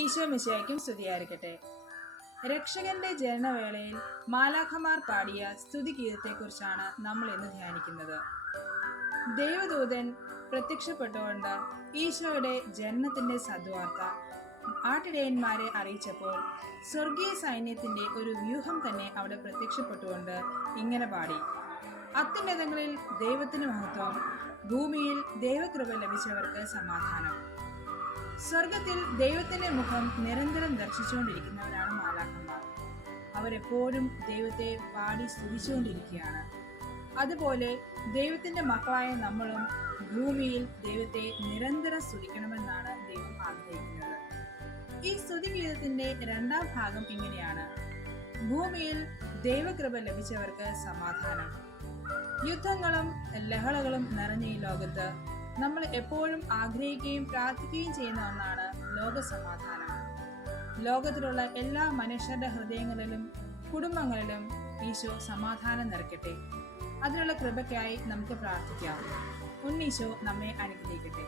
ഈശോ മിശിഹായ്ക്കും സ്തുതിയായിരിക്കട്ടെ. രക്ഷകന്റെ ജനനവേളയിൽ മാലാഖമാർ പാടിയ സ്തുതിഗീതത്തെക്കുറിച്ചാണ് നമ്മൾ ഇന്ന് ധ്യാനിക്കുന്നത്. ദൈവദൂതൻ പ്രത്യക്ഷപ്പെട്ടുകൊണ്ട് ഈശോയുടെ ജനനത്തിന്റെ സദ്വാർത്ത ആട്ടിടയന്മാരെ അറിയിച്ചപ്പോൾ സ്വർഗീയ സൈന്യത്തിന്റെ ഒരു വ്യൂഹം തന്നെ അവിടെ പ്രത്യക്ഷപ്പെട്ടുകൊണ്ട് ഇങ്ങനെ പാടി: അത്യുന്നതങ്ങളിൽ ദൈവത്തിന് മഹത്വം, ഭൂമിയിൽ ദൈവകൃപ ലഭിച്ചവർക്ക് സമാധാനം. സ്വർഗത്തിൽ ദൈവത്തിന്റെ മുഖം നിരന്തരം ദർശിച്ചുകൊണ്ടിരിക്കുന്നവരാണ് മാലാഖമാർ. അവരെപ്പോഴും ദൈവത്തെ പാടി സ്തുതിച്ചുകൊണ്ടിരിക്കുകയാണ്. അതുപോലെ ദൈവത്തിന്റെ മക്കളായ നമ്മളും ഭൂമിയിൽ ദൈവത്തെ നിരന്തരം സ്തുതിക്കണമെന്നാണ് ദൈവം ആഗ്രഹിക്കുന്നത്. ഈ സ്തുതിഗീതത്തിന്റെ രണ്ടാം ഭാഗം ഇങ്ങനെയാണ്: ഭൂമിയിൽ ദൈവകൃപ ലഭിച്ചവർക്ക് സമാധാനം. യുദ്ധങ്ങളും ലഹളകളും നിറഞ്ഞ ഈ ലോകത്ത് നമ്മൾ എപ്പോഴും ആഗ്രഹിക്കുകയും പ്രാർത്ഥിക്കുകയും ചെയ്യുന്ന ഒന്നാണ് ലോകസമാധാനം. ലോകത്തിലുള്ള എല്ലാ മനുഷ്യരുടെ ഹൃദയങ്ങളിലും കുടുംബങ്ങളിലും ഈശോ സമാധാനം നിറയ്ക്കട്ടെ. അതിനുള്ള കൃപയ്ക്കായി നമുക്ക് പ്രാർത്ഥിക്കാം. ഉണ്ണീശോ നമ്മെ അനുഗ്രഹിക്കട്ടെ.